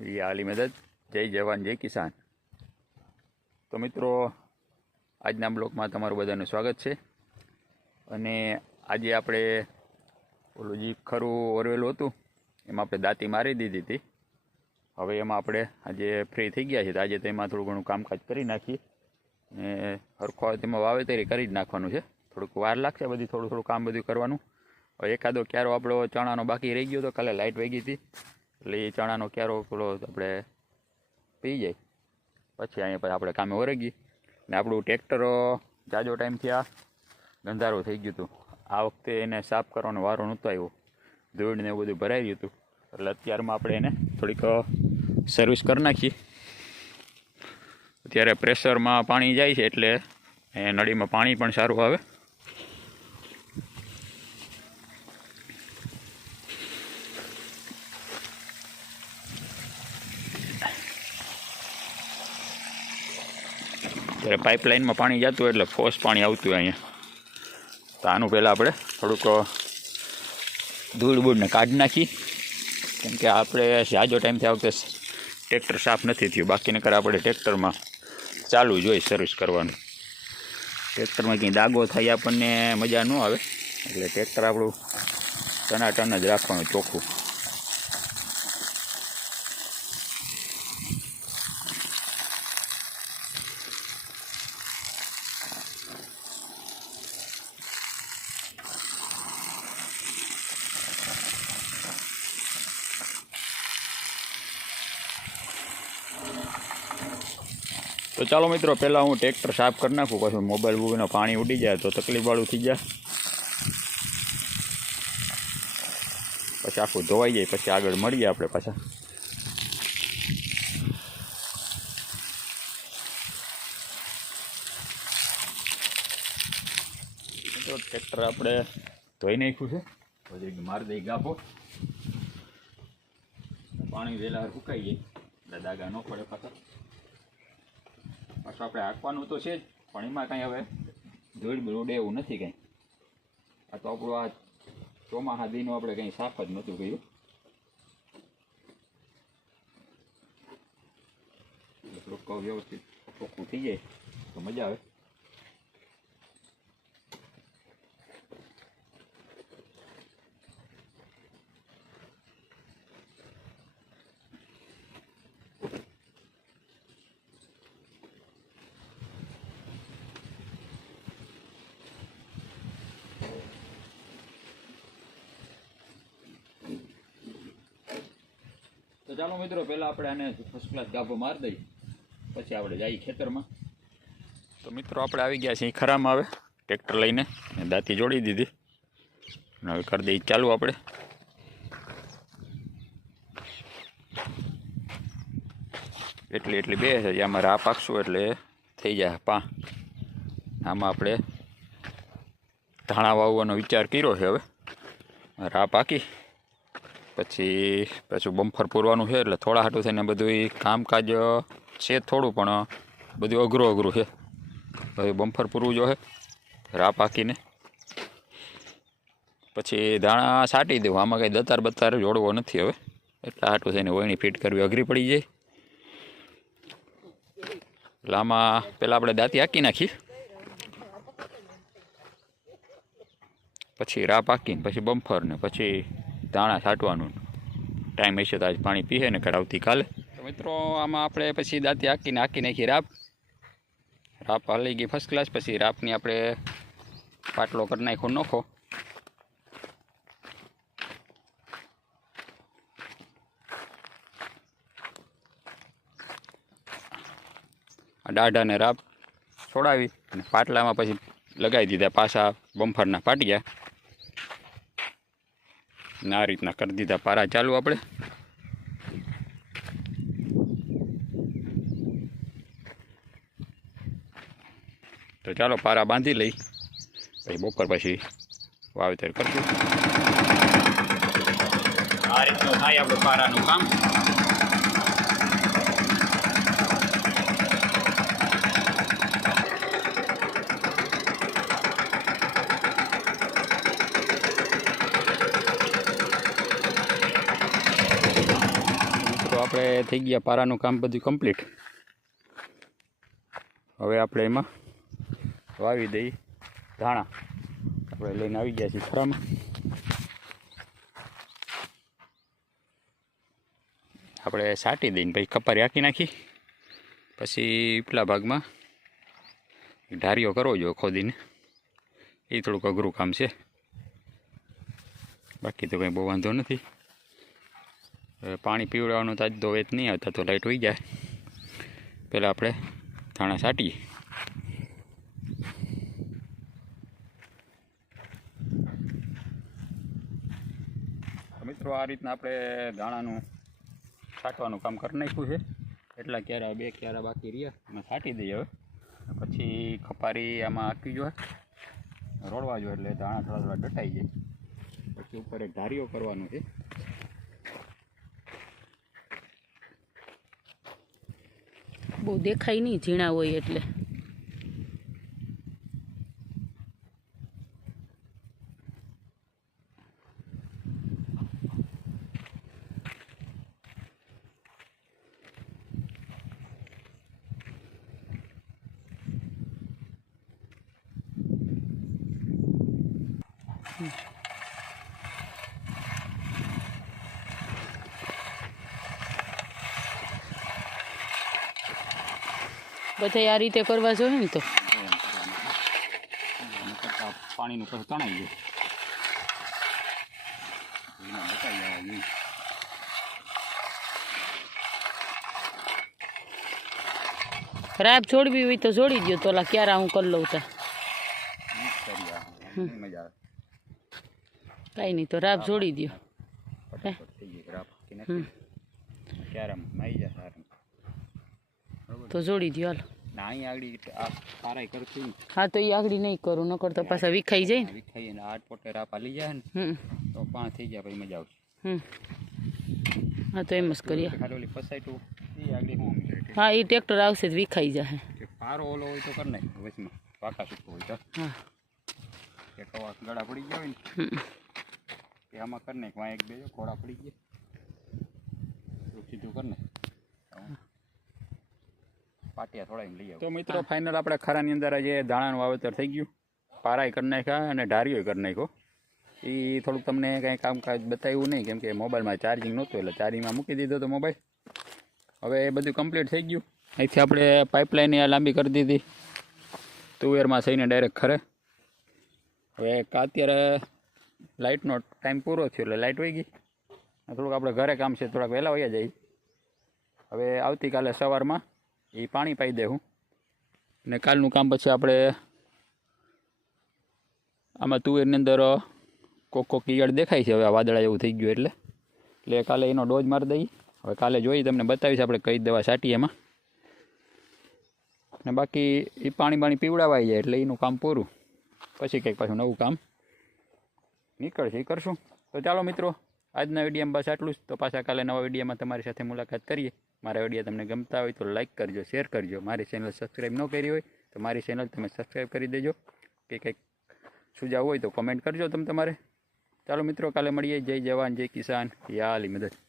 એ આલી મદદ. જય જવાન, જય કિસાન. તો મિત્રો, આજના બ્લોકમાં તમારું બધાનું સ્વાગત છે. અને આજે આપણે ઓલું જે ખરું ઓરવેલું હતું, એમાં આપણે દાંતી મારી દીધી હતી. હવે એમાં આપણે આજે ફ્રી થઈ ગયા છે તો આજે તેમાં થોડું ઘણું કામકાજ કરી નાખીએ. ને હરખો તેમાં વાવેતરી કરી જ નાખવાનું છે. થોડુંક વાર લાગશે બધી, થોડું થોડું કામ બધું કરવાનું. હવે એકાદો ક્યારો આપણો ચણાનો બાકી રહી ગયો તો કાલે લાઇટ વહી ગઈ હતી. એટલે એ ચણાનો ક્યારો પેલો આપણે પી જાય. પછી અહીંયા પછી આપણે કામે ઓરગી ને આપણું ટ્રેક્ટર જાજો ટાઈમ થયા ગંધારો થઈ ગયું હતું. આ વખતે એને સાફ કરવાનો વારો નહોતો આવ્યો. ધૂળ ને એવું બધું ભરાઈ ગયું હતું. એટલે અત્યારમાં આપણે એને થોડીક સર્વિસ કરી નાખીએ. અત્યારે પ્રેશરમાં પાણી જાય છે એટલે નળીમાં પાણી પણ સારું આવે. ત્યારે પાઇપલાઇનમાં પાણી જતું એટલે ફોસ પાણી આવતું હોય અહીંયા. તો આનું પહેલાં આપણે થોડુંક ધૂળ બૂળને કાઢી નાખી. કેમ કે આપણે આજો ટાઈમથી આ વખતે ટ્રેક્ટર સાફ નથી થયું. બાકીને કરે આપણે ટ્રેક્ટરમાં ચાલુ જ હોય સર્વિસ કરવાનું. ટ્રેક્ટરમાં કંઈ દાગો થાય આપણને મજા ન આવે. એટલે ટ્રેક્ટર આપણું ટનાટન જ રાખવાનું ચોખ્ખું. તો ચાલો મિત્રો, પહેલાં હું ટ્રેક્ટર સાફ કરી નાખું, પછી મોબાઈલ બુબીનો પાણી ઉડી જાય તો તકલીફવાળું થઈ જાય. પછી આખું ધોવાઈ જાય, પછી આગળ મળીએ આપણે પાછા. મિત્રો, ટ્રેક્ટર આપણે ધોઈ નાખ્યું છે. પછી મારી દઈ ગાભો. પાણી વહેલા સુકાઈ જાય, એટલે દાગા ન પડે પાછા. પાછું આપણે હાંકવાનું તો છે જ, પણ એમાં કાંઈ હવે ધૂળ ઉડે એવું નથી કંઈ. આ તો આપણું આ ચોમાસા દીનું આપણે કંઈ સાફ જ નહોતું કર્યું. થોડુંક વ્યવસ્થિત ચોખ્ખું થઈ જાય, તો મજા આવે. ચાલો મિત્રો, પહેલાં આપણે આને ફર્સ્ટ ક્લાસ ગાભો મારી દઈએ. પછી આપણે જઈએ ખેતરમાં. તો મિત્રો, આપણે આવી ગયા છીએ ખરામાં આવે ટ્રેક્ટર લઈને દાંતી જોડી દીધી. હવે કરી દઈએ ચાલુ આપણે. એટલી એટલી બે છે આમાં રા પાકશું એટલે થઈ જાય પા. આમાં આપણે ધાણા વાવવાનો વિચાર કર્યો છે હવે. રા પાકી. પછી પાછું બમ્ફર પૂરવાનું છે એટલે થોડા હાટું થઈને બધું કામકાજ છે થોડું, પણ બધું અઘરું અઘરું છે. હવે બમ્ફર પૂરવું જો છે રા પાકીને. પછી ધાણા સાટી દેવું, આમાં કંઈ દતાર બતાર જોડવો નથી હવે. એટલા હાટું થઈને વહીણી ફિટ કરવી અઘરી પડી જાય. એટલે આમાં પહેલાં આપણે દાંતી હાંકી નાખીએ પછી રા પાકીને, પછી બમ્ફર ને, પછી દાણા છાંટવાનું ટાઈમ હશે તો આજ પાણી પીએ ને કર આવતીકાલે મિત્રો, આમાં આપણે પછી દાંતી હાકીને હાકી નાખી રાપ. રાપ હાલી ગઈ ફર્સ્ટ ક્લાસ પછી રાપની આપણે પાટલો કરી નાખો. નોખો દાઢાને રાપ છોડાવી અને પાટલામાં પછી લગાવી દીધા પાછા બમ્ફરના પાટિયા. આ રીતના કરી દીધા પારા. ચાલુ આપણે. તો ચાલો પારા બાંધી લઈ. પછી બપોર પછી વાવેતર કરશું. આ રીતનું થાય આપણું પારાનું કામ તો આપણે થઈ ગયા પારાનું કામ બધું કમ્પ્લીટ હવે આપણે એમાં વાવી દઈએ ધાણા. આપણે લઈને આવી ગયા છીએ ખરામાં. આપણે સાટી દઈને પછી કપારી આખી નાખી. પછી પેલા ભાગમાં ઢારીઓ કરવો જોઈએ ખોદીને. એ થોડુંક અઘરું કામ છે. બાકી તો કંઈ બહુ વાંધો નથી. પાણી પીવડાવવાનું તો આજ તો વેત નહીં આવતા તો લાઇટ હોઈ જાય. પહેલાં આપણે ધાણા સાટીએ મિત્રો, આ રીતના આપણે ધાણાનું છાંટવાનું કામ કરી નાખ્યું છે. એટલા ક્યારા, બે ક્યારા બાકી રહ્યા. અમે છાંટી દઈએ હવે. પછી ખપારી આમાં આખી જોઈએ રોડવા જોઈએ એટલે ધાણા થોડા થોડા ડટાઈ જાય. પછી ઉપર એક ધારીઓ કરવાનું છે. બહુ દેખાય નહીં ઝીણા હોય એટલે. બધા આ રીતે કરવા જોઈએ ને તો. પાણીનું પછી તણાઈ જાય રાબ છોડવી હોય તો જોડી દો તો ઓલા ક્યારે હું કરી લઉં તા. કાંઈ નહીં તો રાબ જોડી દો ફટાફટ થઈ ગઈ ગ્રાફ કે નથી ક્યારેમ આવી જાય સારું બરોબર તો જોડી દો હાલો. ના આગળ આ કરતી હા તો એ આગળ નહીં કરું નકર તો પાછા વિખાઈ જાય ને. વિખાઈ અને આઠ પોટે રાપા લઈ જાય ને તો પાણ થઈ જાય પછી મજા આવશે. હા તો એમ જ કરીએ. હું એ ટ્રેક્ટર આવશે તો વિખાઈ જાય પારો ઓલો હોય તો કર નાખ વચમાં પાકા સૂકો હોય તો. હા. ગળા પડી ગયા હોય ને એ આમાં કર નાખ એક બે ખોડા પડી ગયા. સીધું કર નાખ. પાટિયા થોડા લઈ તો મિત્રો ફાઇનલ આપણે ખરાની અંદર આજે દાણાનું વાવેતર થઈ ગયું. પારાય કરી નાખ્યા અને ઢારીઓ કરી નાખ્યો. એ થોડુંક તમને કાંઈ કામકાજ બતાવ્યું નહીં, કેમ કે મોબાઈલમાં ચાર્જિંગ નહોતું, એટલે ચાર્જિંગમાં મૂકી દીધો તો મોબાઈલ હવે એ બધું કમ્પ્લીટ થઈ ગયું. અહીંથી આપણે પાઇપલાઇન લાંબી કરી દીધી. તુવેરમાં થઈને ડાયરેક્ટ ખરે. હવે અત્યારે લાઇટનો ટાઈમ પૂરો થયો, એટલે લાઇટ વહી ગઈ. થોડુંક આપણે ઘરે કામ છે, થોડાક વહેલા વયા જાય હવે આવતીકાલે સવારમાં એ પાણી પાઈ દેવું ને કાલનું કામ પછી આપણે આમાં તુવેરની અંદર કોક કોક ઈયળ દેખાય છે. હવે આ વાદળા જેવું થઈ ગયું એટલે. એટલે કાલે એનો ડોઝ મારી દઈએ. હવે કાલે જોઈ તમને બતાવીશ આપણે કઈ દવા છાંટી એમાં. ને બાકી એ પાણી પાણી પીવડાવાઈ જાય એટલે એનું કામ પૂરું. પછી કંઈક પાછું નવું કામ નીકળશે. એ કરશું. તો ચાલો મિત્રો આજના વિડીયોમાં બસ આટલું જ. તો પાછા કાલે નવા વિડીયોમાં તમારી સાથે મુલાકાત કરીએ. મારા વીડિયો તમને ગમતા હોય તો લાઇક કરજો શેર કરજો. મારી ચેનલ સબસ્ક્રાઈબ ન કરી હોય તો મારી ચેનલ તમે સબસ્ક્રાઈબ કરી દેજો. કે કંઈક સુઝાવ હોય તો કોમેન્ટ કરજો તમે તમારે. ચાલો મિત્રો, કાલે મળીએ. જય જવાન, જય કિસાન. યાલી મદદ.